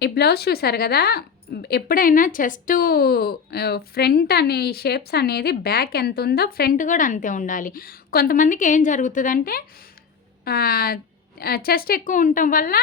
ఈ బ్లౌజ్ చూసారు గదా! ఎప్పుడైనా చెస్టు ఫ్రంట్ అనే షేప్స్ అనేది బ్యాక్ ఎంతుందో ఫ్రంట్ గూడా అంతే ఉండాలి. కొంతమందికి ఏం జరుగుతదంటే ఆహ్, చెస్ట్ ఎక్కువ ఉండటం వల్ల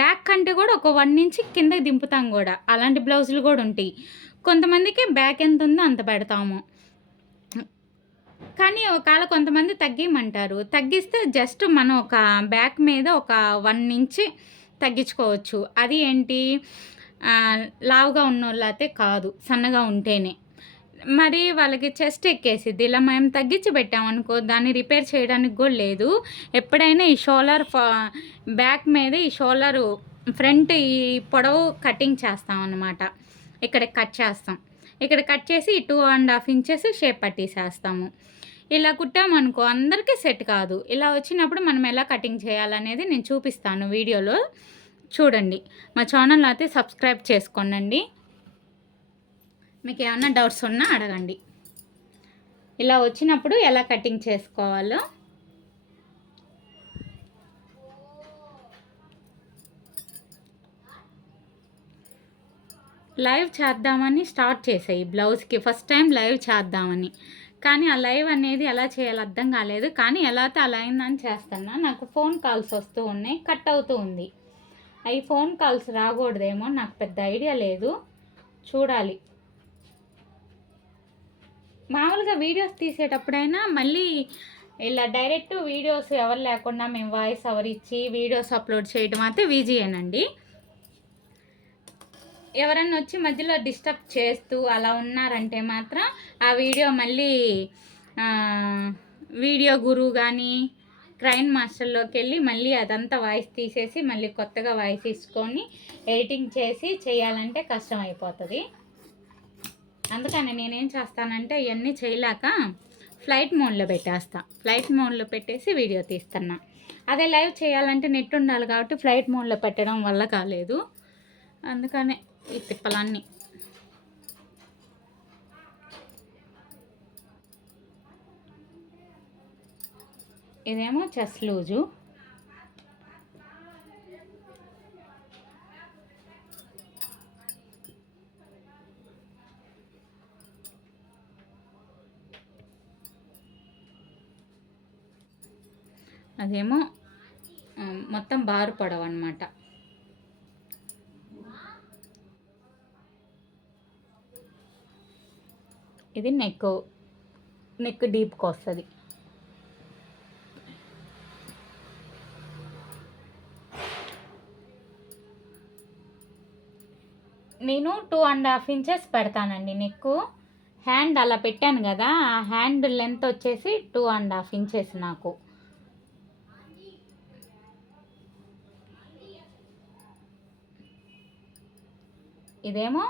బ్యాక్ కంటే గూడా ఒక 1 ఇంచ్ కిందకి దింపుతాం గూడా. అలాంటి బ్లౌజులు గూడా ఉంటాయి. కొంతమందికి బ్యాక్ ఎంతుందో అంత పెడతాము. కానీ ఒకాళ కొంతమంది తగ్గియమంటారు. తగ్గిస్తే జస్ట్ మనం ఒక బ్యాక్ మీద ఒక 1 ఇంచ్ తగ్గించుకోవచ్చు. అది ఏంటి లావుగా ఉన్నోళ్ళైతే కాదు. సన్నగా ఉంటేనే. మరి వాళ్ళకి చెస్ట్ ఎక్కేసిద్ది. ఇలా మేము తగ్గించి పెట్టామనుకో దాన్ని రిపేర్ చేయడానికి గూడా లేదు. ఎప్పుడైనా ఈ షోల్డర్ బ్యాక్ మీద ఈ షోల్డరు ఫ్రంట్ ఈ పొడవు కటింగ్ చేస్తామనమాట. ఇక్కడ కట్ చేస్తాం. ఇక్కడ కట్ చేసి 2 ½ ఇంచెస్ షేప్ పట్టేసేస్తాము. ఇలా కుట్టామనుకో అందరికీ సెట్ కాదు. ఇలా వచ్చినప్పుడు మనం ఎలా కటింగ్ చేయాలనేది నేను చూపిస్తాను వీడియోలో. చూడండి. మా ఛానల్ అయితే సబ్స్క్రైబ్ చేసుకోండండి. మీకేమన్నా డౌట్స్ ఉన్నా అడగండి. ఇలా వచ్చినప్పుడు ఎలా కటింగ్ చేసుకోవాలో లైవ్ చేద్దామని స్టార్ట్ చేశాయి బ్లౌజ్‌కి. ఫస్ట్ టైం లైవ్ చేద్దామని. కానీ ఆ లైవ్ అనేది ఎలా చేయాలో అర్థం కాలేదు. కానీ ఎలా అయితే అలా అయిందని చేస్తున్నా. నాకు ఫోన్ కాల్స్ వస్తూ ఉన్నాయి. కట్ అవుతూ ఉంది. అయి ఫోన్ కాల్స్ రాకూడదేమో నాకు పెద్ద ఐడియా లేదు. చూడాలి. మామూలుగా వీడియోస్ తీసేటప్పుడైనా మళ్ళీ ఇలా డైరెక్ట్ వీడియోస్ ఎవరు లేకుండా మేము వాయిస్ ఓవర్ ఇచ్చి వీడియోస్ అప్లోడ్ చేయడం అయితే ఈజీయేనండి. ఎవరన్నా వచ్చి మధ్యలో డిస్టర్బ్ చేస్తూ అలా ఉన్నారంటే మాత్రం ఆ వీడియో మళ్ళీ వీడియో గురువు కానీ క్రైన్ మాస్టర్లోకి వెళ్ళి మళ్ళీ అదంతా వాయిస్ తీసేసి మళ్ళీ కొత్తగా వాయిస్ తీసుకొని ఎడిటింగ్ చేసి చేయాలంటే కష్టం అయిపోతుంది. అందుకని నేనేం చేస్తానంటే ఇవన్నీ చేయలేక ఫ్లైట్ మోడ్లో పెట్టేస్తా. ఫ్లైట్ మోడ్లో పెట్టేసి వీడియో తీస్తున్నా. అదే లైవ్ చేయాలంటే నెట్ ఉండాలి కాబట్టి ఫ్లైట్ మోడ్లో పెట్టడం వల్ల కాలేదు. అందుకనే ఈ తిప్పలన్నీ. ఇదేమో చెస్ట్ లూజు. అదేమో మొత్తం బారు పొడవు అనమాట. ఇది నెక్ డీప్కి వస్తుంది. నేను 2½ ఇంచెస్ పెడతానండి నెక్. హ్యాండ్ అలా పెట్టాను కదా, ఆ హ్యాండ్ లెంత్ వచ్చేసి 2½ ఇంచెస్ నాకు. ఇదేమో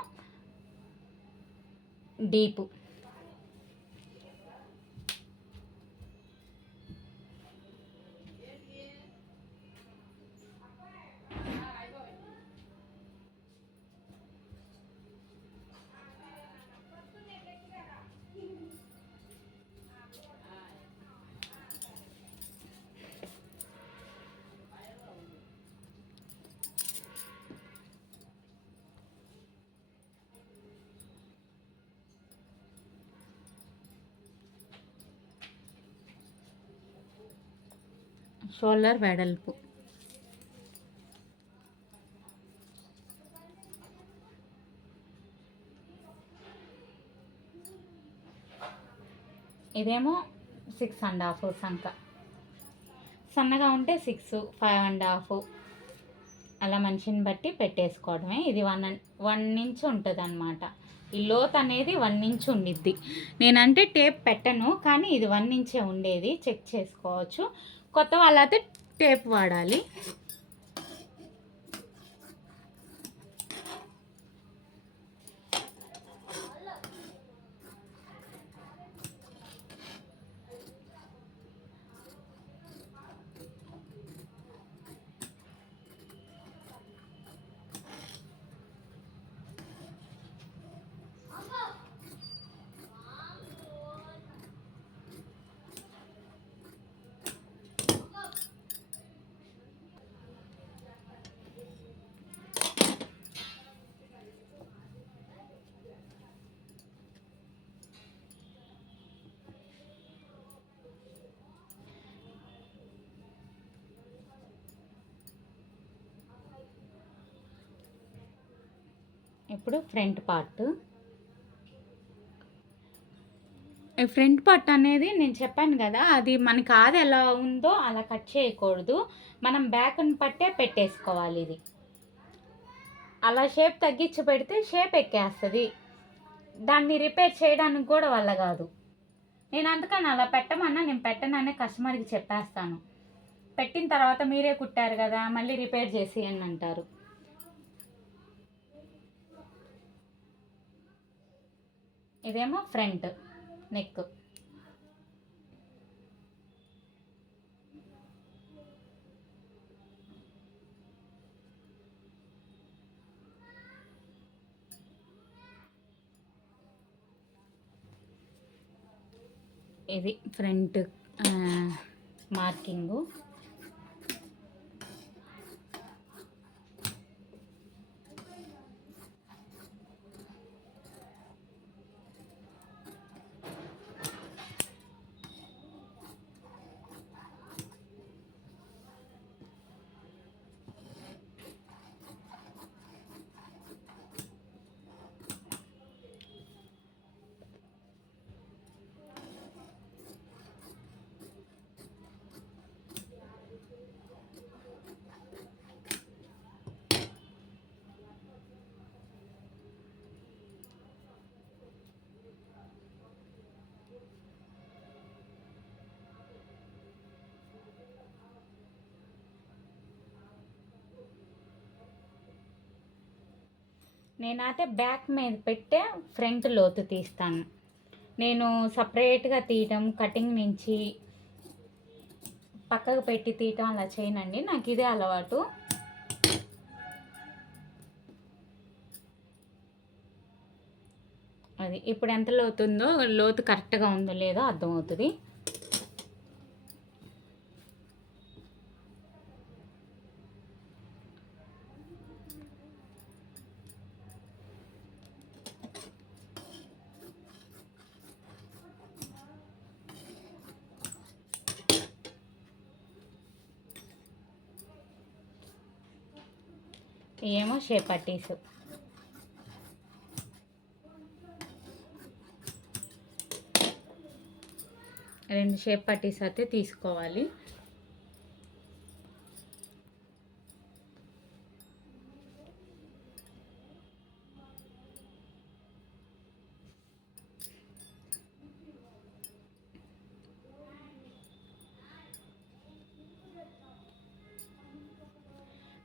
డీపు. షోల్డర్ వెడల్పు. ఇదేమో 6½ సంక. సన్నగా ఉంటే 6, 5½ అలా మనిషిని బట్టి పెట్టేసుకోవడమే. ఇది 1 ఇంచ్ ఉంటుంది అనమాట. ఈ లోత్ అనేది 1 ఇంచ్ ఉండిద్ది. నేనంటే టేప్ పెట్టను, కానీ ఇది 1 ఇంచే ఉండేది. చెక్ చేసుకోవచ్చు. కొత్త వాళ్ళైతే టేప్ వాడాలి. ఇప్పుడు ఫ్రంట్ పార్ట్. ఈ ఫ్రంట్ పార్ట్ అనేది నేను చెప్పాను కదా, అది మనకి ఆది ఎలా ఉందో అలా కట్ చేయకూడదు, మనం బ్యాక్ని పట్టే పెట్టేసుకోవాలి. ఇది అలా షేప్ తగ్గించి పెడితే షేప్ ఎక్కేస్తుంది, దాన్ని రిపేర్ చేయడానికి కూడా వల్ల కాదు. నేను అందుకని అలా పెట్టమన్నా, నేను పెట్టననే కస్టమర్కి చెప్పేస్తాను. పెట్టిన తర్వాత మీరే కుట్టారు కదా మళ్ళీ రిపేర్ చేసి అని అంటారు. ఇదేమో ఫ్రంట్ నెక్. ఇది ఫ్రంట్ మార్కింగు. నేనైతే బ్యాక్ మీద పెట్టే ఫ్రంట్ లోతు తీస్తాను. నేను సపరేట్గా తీయటం, కటింగ్ నుంచి పక్కకు పెట్టి తీయటం అలా చేయనండి, నాకు ఇదే అలవాటు. అది ఇప్పుడు ఎంత లోతుందో, లోతు కరెక్ట్గా ఉందో లేదో అర్థమవుతుంది. ఏమో షేప్ పట్టీస్. రెండు షేప్ పట్టీస్ అయితే తీసుకోవాలి.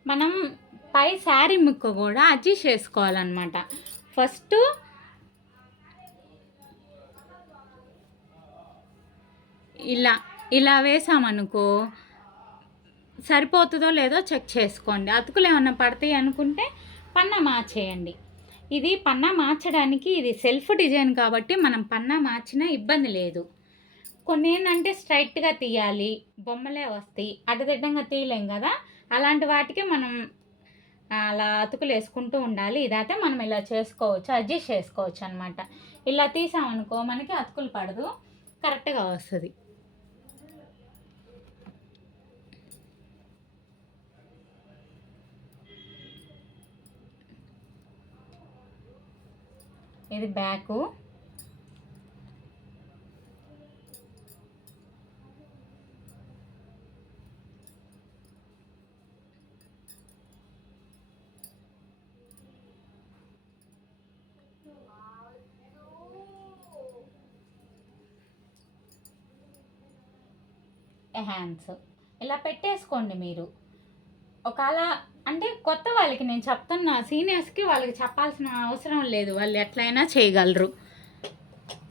మనం పై శారీ ముక్క కూడా అడ్జస్ట్ చేసుకోవాలన్నమాట. ఫస్ట్ ఇలా ఇలా వేసామనుకో, సరిపోతుందో లేదో చెక్ చేసుకోండి. అతుకులు ఏమన్నా పడతాయి అనుకుంటే పన్నా మార్చేయండి. ఇది పన్నా మార్చడానికి ఇది సెల్ఫ్ డిజైన్ కాబట్టి మనం పన్నా మార్చినా ఇబ్బంది లేదు. కొన్ని ఏంటంటే స్ట్రైట్గా తీయాలి, బొమ్మలే వస్తాయి, అడ్డదిడ్డంగా తీయలేం కదా, అలాంటి వాటికి మనం అలా అతుకులు వేసుకుంటూ ఉండాలి. ఇదైతే మనం ఇలా చేసుకోవచ్చు, అడ్జస్ట్ చేసుకోవచ్చు అనమాట. ఇలా తీసామనుకో మనకి అతుకులు పడదు, కరెక్ట్గా వస్తుంది. ఇది బ్యాకు. హ్యాండ్స్ ఇలా పెట్టేసుకోండి మీరు. ఒకవేళ అంటే కొత్త వాళ్ళకి నేను చెప్తున్నా, సీనియర్స్కి వాళ్ళకి చెప్పాల్సిన అవసరం లేదు, వాళ్ళు ఎట్లయినా చేయగలరు.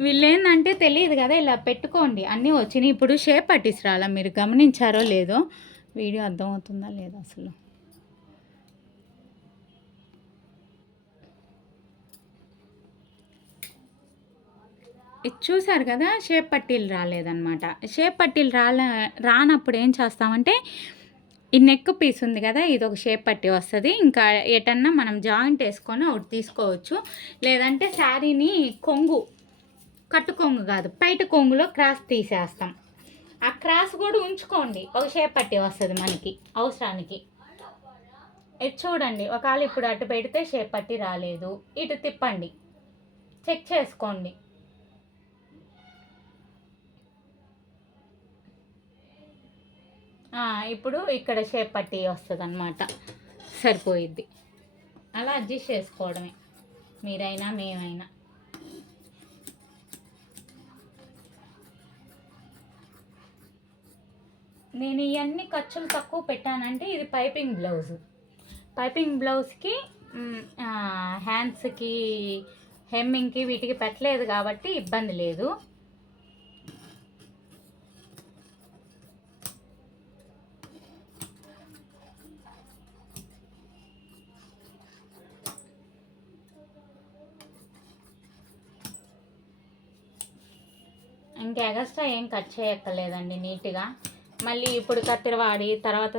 వీళ్ళు ఏంటంటే తెలియదు కదా, ఇలా పెట్టుకోండి అన్నీ వచ్చినాయి. ఇప్పుడు షేప్ పట్టీస్ రాలా, మీరు గమనించారో లేదో, వీడియో అర్థమవుతుందా లేదో అసలు. ఇది చూసారు కదా, షేప్ పట్టీలు రాలేదన్నమాట. షేప్ పట్టీలు రానప్పుడు ఏం చేస్తామంటే, ఈ నెక్ పీస్ ఉంది కదా, ఇది ఒక షేప్ పట్టీ వస్తుంది. ఇంకా ఎటన్నా మనం జాయింట్ వేసుకొని ఒకటి తీసుకోవచ్చు. లేదంటే శారీని కొంగు, కట్టు కొంగు కాదు, పైట కొంగులో క్రాస్ తీసేస్తాం. ఆ క్రాస్ కూడా ఉంచుకోండి, ఒక షేప్ పట్టీ వస్తుంది మనకి అవసరానికి. ఇది చూడండి, ఒకవేళ ఇప్పుడు అటు పెడితే షేప్ పట్టి రాలేదు, ఇటు తిప్పండి, చెక్ చేసుకోండి. ఇప్పుడు ఇక్కడ షేప్ పట్టి వస్తుంది అన్నమాట, సరిపోయిద్ది. అలా అడ్జస్ట్ చేసుకోవడమే, మీరైనా మేమైనా. నేను ఇవన్నీ ఖర్చులు తక్కువ పెట్టానంటే ఇది పైపింగ్ బ్లౌజు. పైపింగ్ బ్లౌజ్కి హ్యాండ్స్కి హెమ్మింగ్కి వీటికి పెట్టలేదు కాబట్టి ఇబ్బంది లేదు. ఇంకా ఎగస్ట్రా ఏం కట్ చేయక్కర్లేదండి, నీట్గా. మళ్ళీ ఇప్పుడు కత్తెర వాడి తర్వాత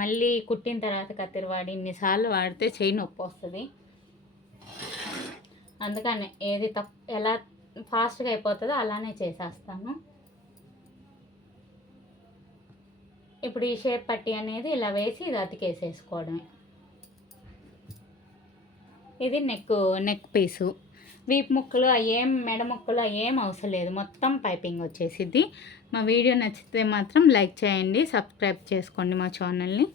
మళ్ళీ కుట్టిన తర్వాత కత్తెర వాడి ఇన్నిసార్లు వాడితే చెయ్యి నొప్పి వస్తుంది. అందుకనే ఏది ఎలా ఫాస్ట్గా అయిపోతుందో అలానే చేసేస్తాను. ఇప్పుడు ఈ షేప్ పట్టి అనేది ఇలా వేసి ఇది అతికేసేసుకోవడమే. ఇది నెక్ పీసు. వీపు ముక్కలు ఏం మెడ ముక్కలు ఏం అవసరం లేదు, మొత్తం పైపింగ్ వచ్చేసిద్ది. మా వీడియో నచ్చితే మాత్రం లైక్ చేయండి, సబ్స్క్రైబ్ చేసుకోండి మా ఛానల్ని.